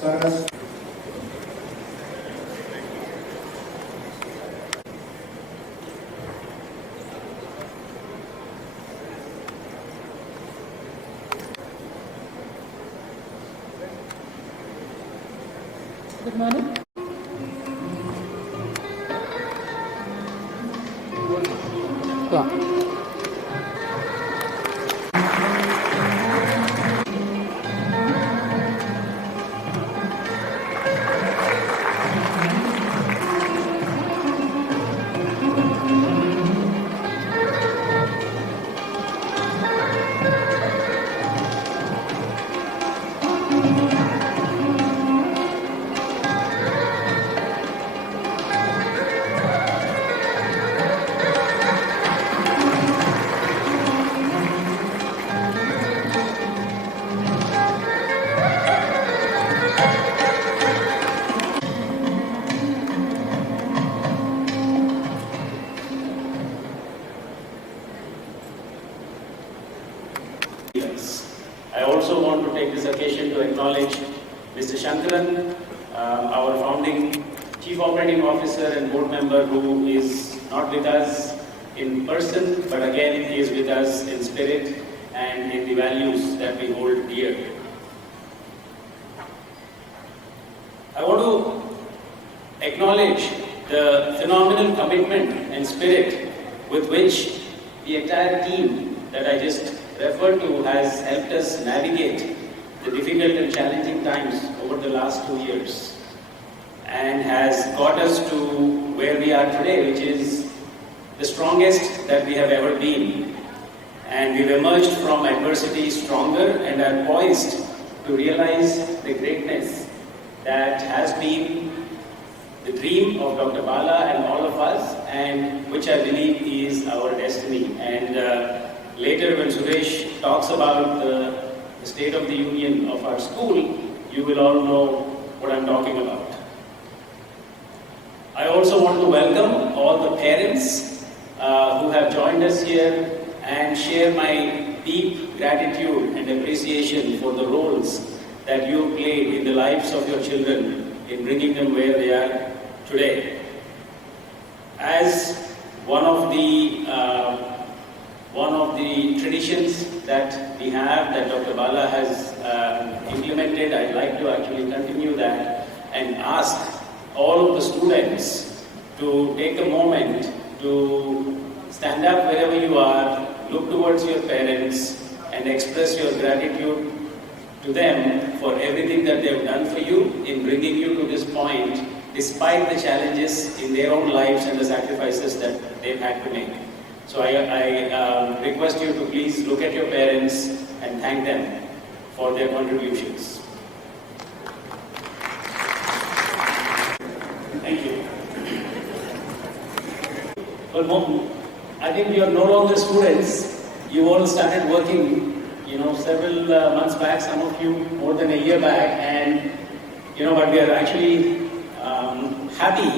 Suresh. Good morning. I also want to take this occasion to acknowledge Mr. Shankaran, our founding Chief Operating Officer and board member, who is not with us in person, but again he is with us in spirit and in the values that we hold dear. I want to acknowledge the phenomenal commitment and spirit with which the entire team that I just referred to has helped us navigate the difficult and challenging times over the last 2 years and has got us to where we are today, which is the strongest that we have ever been. And we've emerged from adversity stronger and are poised to realize the greatness that has been the dream of Dr. Bala and all of us, and which I believe is our destiny. And later, when Suresh talks about the state of the union of our school, you will all know what I'm talking about. I also want to welcome all the parents who have joined us here and share my deep gratitude and appreciation for the roles that you played in the lives of your children in bringing them where they are today. As one of the traditions that we have, that Dr. Bala has implemented, I'd like to actually continue that and ask all of the students to take a moment to stand up wherever you are, look towards your parents and express your gratitude to them for everything that they've done for you in bringing you to this point, despite the challenges in their own lives and the sacrifices that they've had to make. So I request you to please look at your parents and thank them for their contributions. Thank you. Well, I think you are no longer students. You all started working, several months back, some of you more than a year back, and but we are actually happy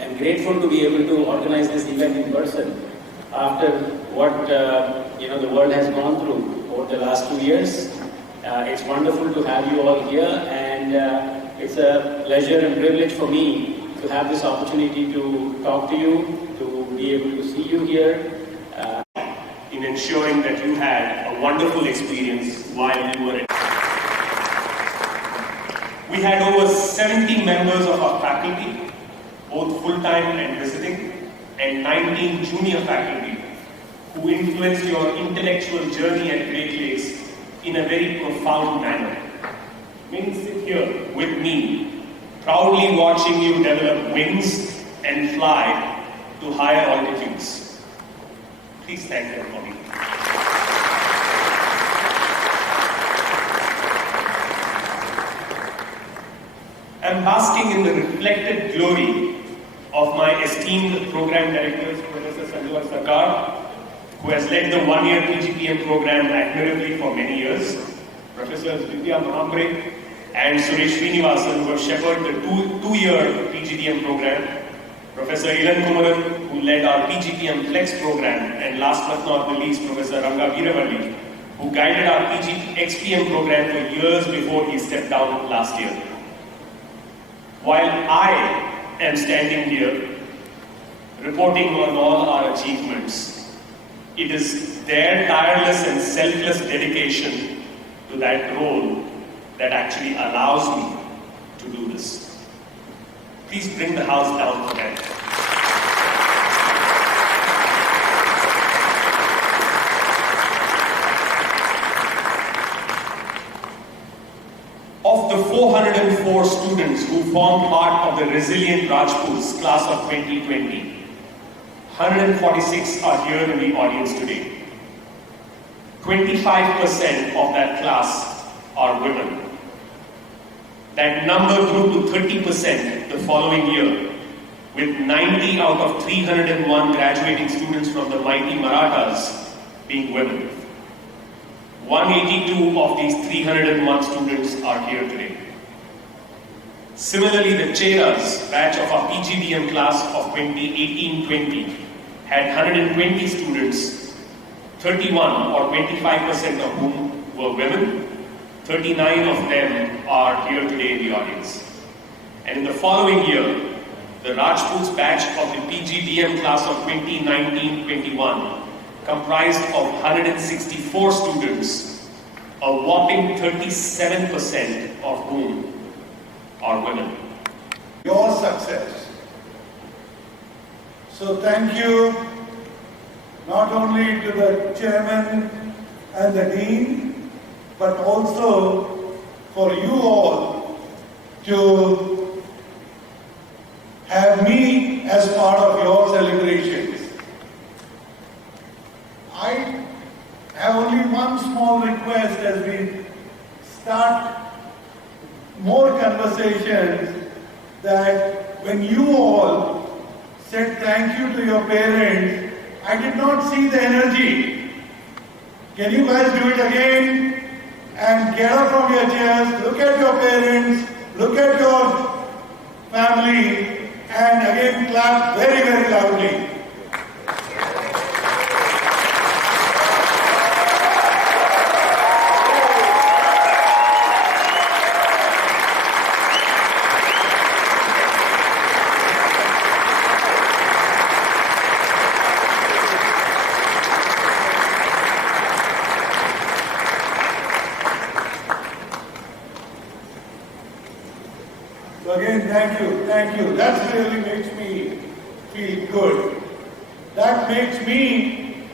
and grateful to be able to organize this event in person after what the world has gone through over the last 2 years. It's wonderful to have you all here, and it's a pleasure and privilege for me to have this opportunity to talk to you, to be able to see you here. In ensuring that you had a wonderful experience while you were at. We had over 70 members of our faculty, both full-time and visiting, and 19 junior faculty who influenced your intellectual journey at Great Lakes in a very profound manner. Many sit here with me, proudly watching you develop wings and fly to higher altitudes. Please thank them for me. I'm basking in the reflected glory of my esteemed program directors, Professor Sanjuva Sarkar, who has led the one-year PGPM program admirably for many years, Professors Vidya Mahambre and Suresh Srinivasan, who have shepherded the two-year PGDM program, Professor Ilan Kumaran, who led our PGPM Flex program, and last but not the least, Professor Ranga Veeravalli, who guided our PGXPM program for years before he stepped down last year. while I am standing here reporting on all our achievements, it is their tireless and selfless dedication to that role that actually allows me to do this. Please bring the house down for that. Of the 404 students who formed part of the Resilient Rajputs class of 2020, 146 are here in the audience today. 25% of that class are women. That number grew to 30% the following year, with 90 out of 301 graduating students from the mighty Marathas being women. 182 of these 301 students are here today. Similarly, the Cheras batch of our PGDM class of 2018-20 had 120 students, 31 or 25% of whom were women. 39 of them are here today in the audience. And in the following year, the Rajputs batch of the PGDM class of 2019-21 comprised of 164 students, a whopping 37% of whom are women. Your success. So thank you not only to the chairman and the dean, but also for you all to have me as part of your celebrations. I have only one small request as we start more conversations, that when you all said thank you to your parents, I did not see the energy. Can you guys do it again? And get up from your chairs, look at your parents, look at your family, and again clap very, very loudly. So again, thank you. That really makes me feel good. That makes me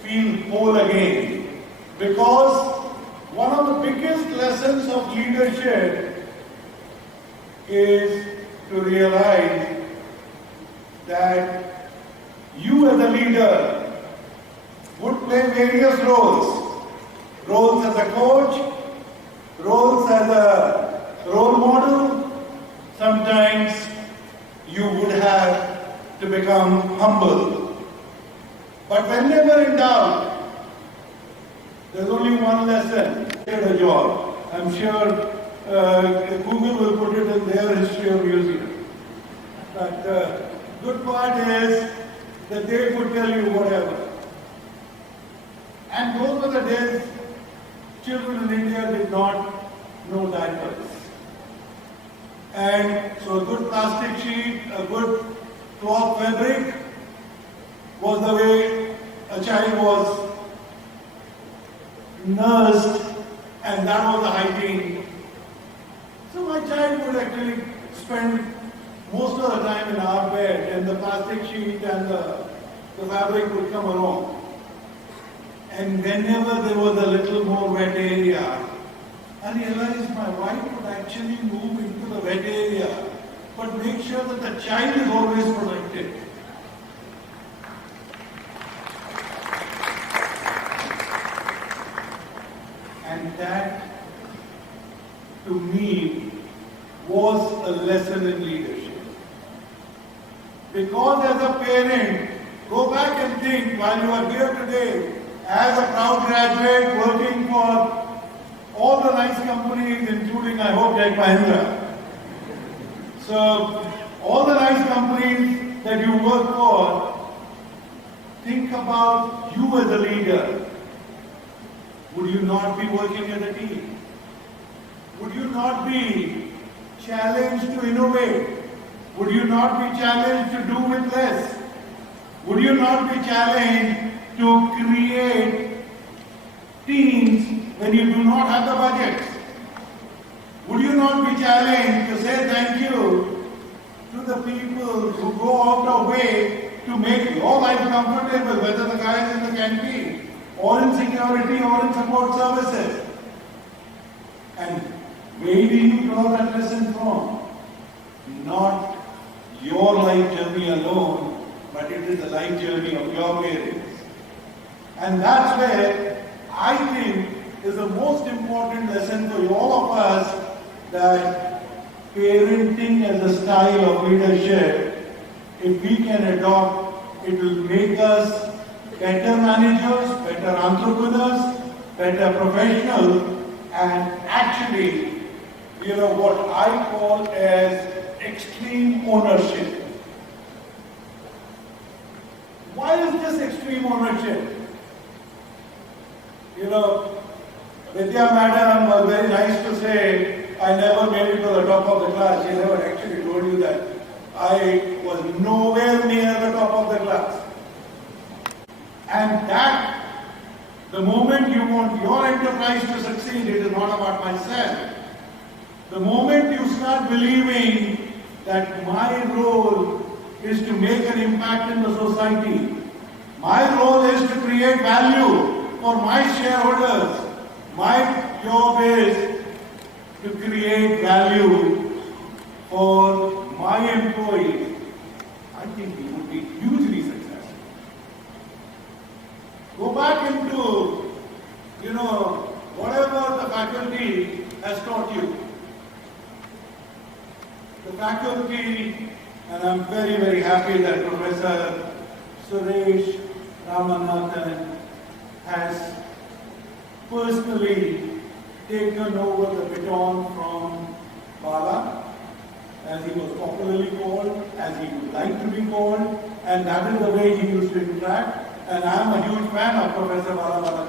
feel whole again. Because one of the biggest lessons of leadership is to realize that you as a leader would play various roles. Roles as a coach, roles as a role model. Sometimes you would have to become humble. But whenever in doubt, there's only one lesson: get a job. I'm sure Google will put it in their history of museum. But good part is that they could tell you whatever. And those were the days children in India did not know diapers. And so a good plastic sheet, a good cloth fabric was the way a child was nursed, and that was the hygiene. So my child would actually spend most of the time in our bed, and the plastic sheet and the fabric would come along. And whenever there was a little more wet area, I realized my wife would actually move into the wet area, but make sure that the child is always protected. And that, to me, was a lesson in leadership. Because as a parent, go back and think, while you are here today, as a proud graduate working for all the nice companies, including, I hope, Tech Mahindra. So, all the nice companies that you work for, think about you as a leader. Would you not be working as a team? Would you not be challenged to innovate? Would you not be challenged to do with less? Would you not be challenged to create teams when you do not have the budgets? Would you not be challenged to say thank you to the people who go out of way to make your life comfortable, whether the guys in the canteen, or in security, or in support services? And where do you draw that lesson from? Not your life journey alone, but it is the life journey of your parents. And that's where I think is the most important lesson for all of us, that parenting as a style of leadership, if we can adopt, it will make us better managers, better entrepreneurs, better professionals, and actually, what I call as extreme ownership. Why is this extreme ownership? Vidya Madam was very nice to say, I never made it to the top of the class. She never actually told you that. I was nowhere near the top of the class. And that, the moment you want your enterprise to succeed, it is not about myself. The moment you start believing that my role is to make an impact in the society, my role is to create value for my shareholders, my job is to create value for my employees, I think we would be hugely successful. Go back into, whatever the faculty has taught you. The faculty, and I'm very, very happy that Professor Suresh Ramanathan has personally taken over the baton from Bala, as he was popularly called, as he would like to be called, and that is the way he used to interact. And I am a huge fan of Professor Bala,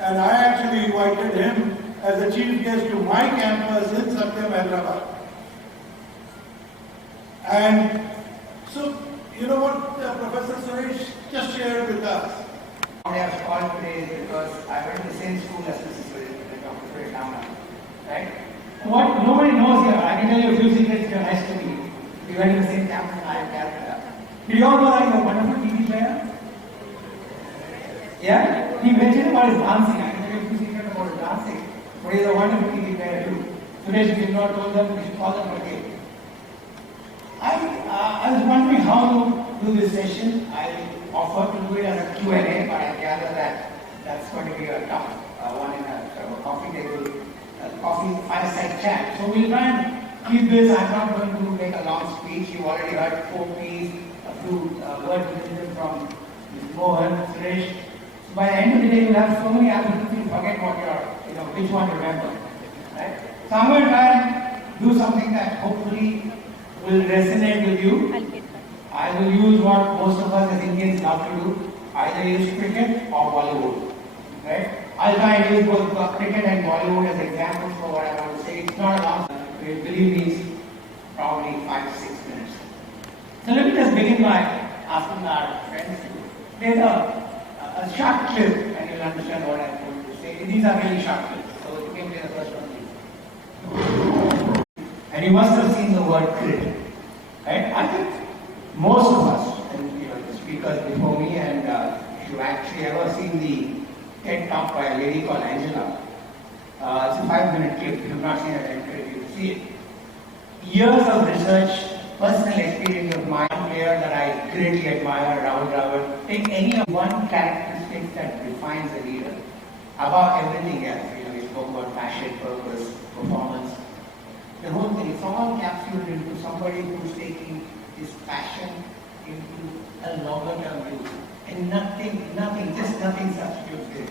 and I actually invited him as a chief guest to my campus in Satyam, Hyderabad. And so, you know what Professor Suresh just shared with us? I have called today is because I went to the same school as Dr. Suresh Ramanathan, right? What nobody knows here, I can tell you a few secrets here, nice to meet you. We went to the same campus in Calcutta. Did you all know that you're a wonderful TV player? Yeah? He mentioned about his dancing. I can tell you a few secrets about his dancing. But he's a wonderful TV player too. Suresh, if you not told them, we should call them again. I was wondering how to do this session. I offered to do it as a Q&A, but I gather that that's going to be a tough one in a coffee table, coffee fireside chat. So we'll try and keep this. I'm not going to make a long speech. You already heard 4 P's, a few words from Mr. Mohan, Suresh. So by the end of the day, you'll have so many applicants, you forget what which one you remember. Right? So I'm going to try and do something that hopefully will resonate with you. I will use what most of us as Indians love to do, either use cricket or Bollywood. Right? I'll try and use both cricket and Bollywood as examples for what I want to say. It's not a long time. Believe me, it's probably 5 to 6 minutes. So let me just begin by asking our friends to play a short clip and you'll understand what I'm going to say. These are really short clips, so you can play the first one, please. And you must have seen the word grit. Right? I think most of us, and the speakers before me, and if you've actually ever seen the TED Talk by a lady called Angela, it's a 5-minute clip. If you've not seen it, I encourage you to see it. Years of research, personal experience of mine, player that I greatly admire, Rahul Dravid. Take any of one characteristic that defines a leader above everything else. We spoke about passion, purpose, performance. The whole thing, it's all captured into somebody who's taking his passion into a longer term view. And nothing substitutes this.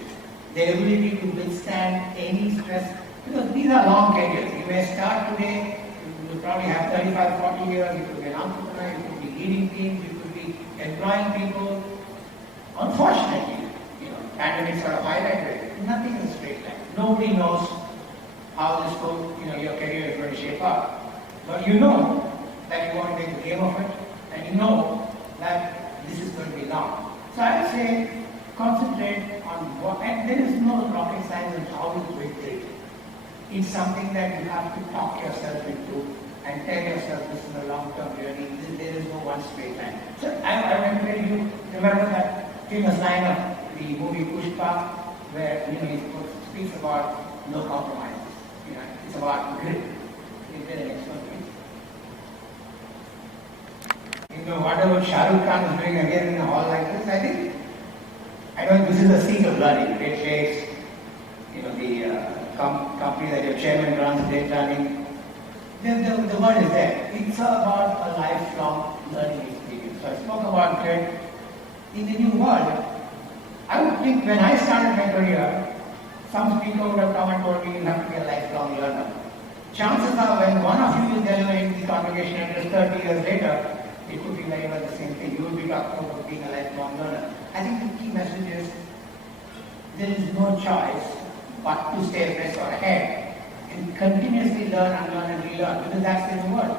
The ability to withstand any stress, because these are long careers. You may start today, you probably have 35, 40 years, you could be an entrepreneur, you could be leading teams, you could be employing people. Unfortunately, pandemic sort of highlighted it. Nothing is straight line. Nobody knows how how this whole, your career is going to shape up. But you know that you want to make a game of it, and you know that this is going to be long. So I would say concentrate on what, and there is no rocket science in how you build it. It's something that you have to talk yourself into and tell yourself this is a long-term journey. There is no one straight line. So I remember that famous line of the movie Pushpa, where he speaks about no compromises. It's about grit. Is there an next one, please? Whatever Shah Rukh Khan is doing again in a hall like this, I know this is a seat of learning. Great Shakes, the company that your chairman runs, great learning. The word is there. It's about a lifelong learning experience. So I spoke about grit. In the new world, I would think when I started my career, some speaker would have come and told me you have to be a lifelong learner. Chances are when one of you is delivering the congregation and 30 years later, it could be very well the same thing. You will be talking about being a lifelong learner. I think the key message is there is no choice but to stay abreast or ahead and continuously learn and learn and relearn, because that's the new world.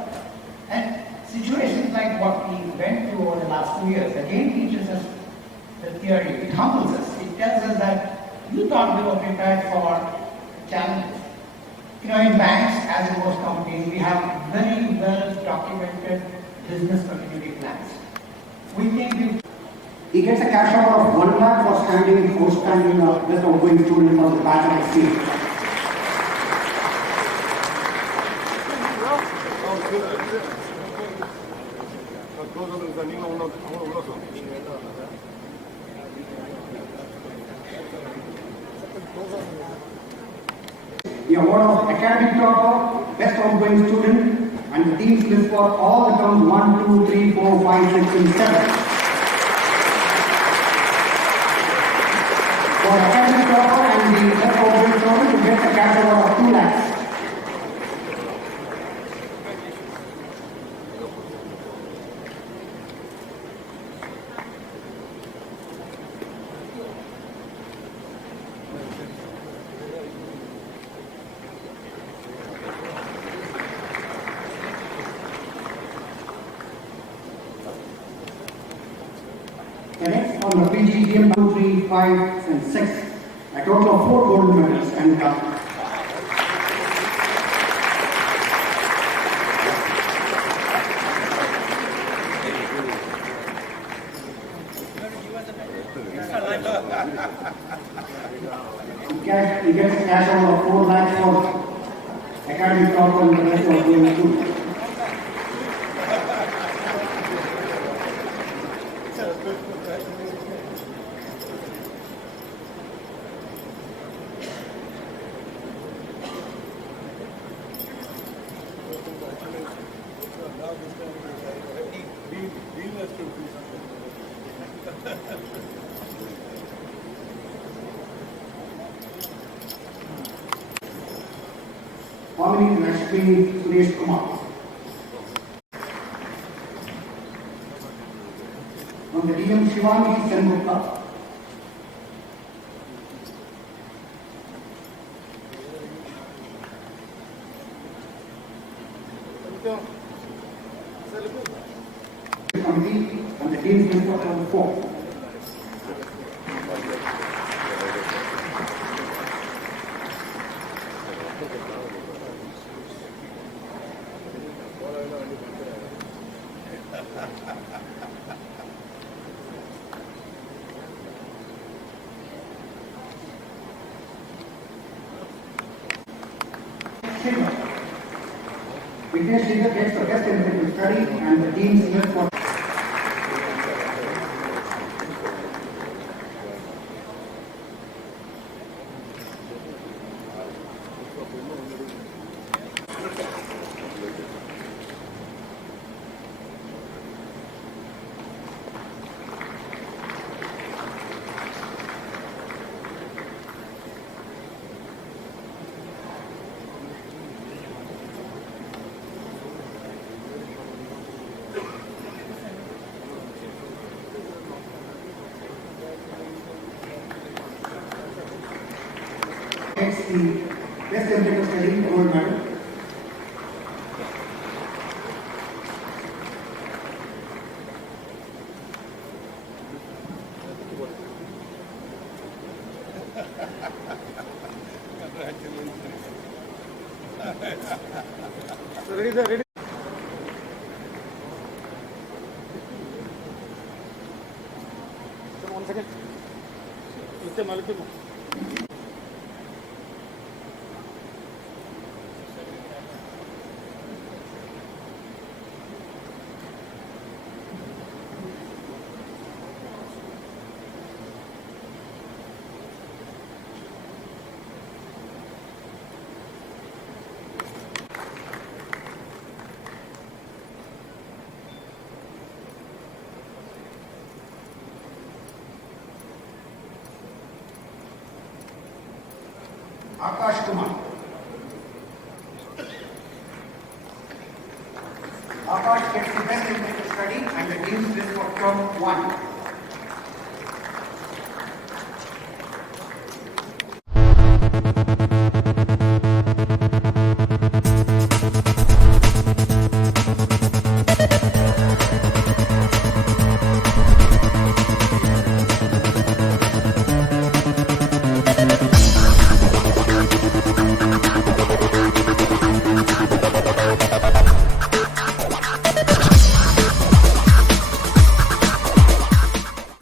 And situations like what we went through over the last 2 years again teaches us the theory. It humbles us. It tells us that you thought we were prepared for challenges. In banks, as in most companies, we have very well documented business continuity plans. We think he gets a cash out of 1 lakh for outstanding best outgoing student for the batch of experience. The award of academic topper, best outgoing student, and the team's list for all the terms 1, 2, 3, 4, 5, 6, and 7. For academic topper and the best outgoing student to get a cash award of 2 lakhs. Next on the PGDM 2, 3, 5, and 6, a total of 4 gold medals and he gets a cash out of 4 lakhs for academic topper and the rest of the students. Forming Rashmi Suresh Kumar. From the DM Shivani Sengupta. Committee and the team's list for 4. Vignesh Shiga gets the best individual study and the team's list for gets the best subject of study, gold medal. Akash Kumar.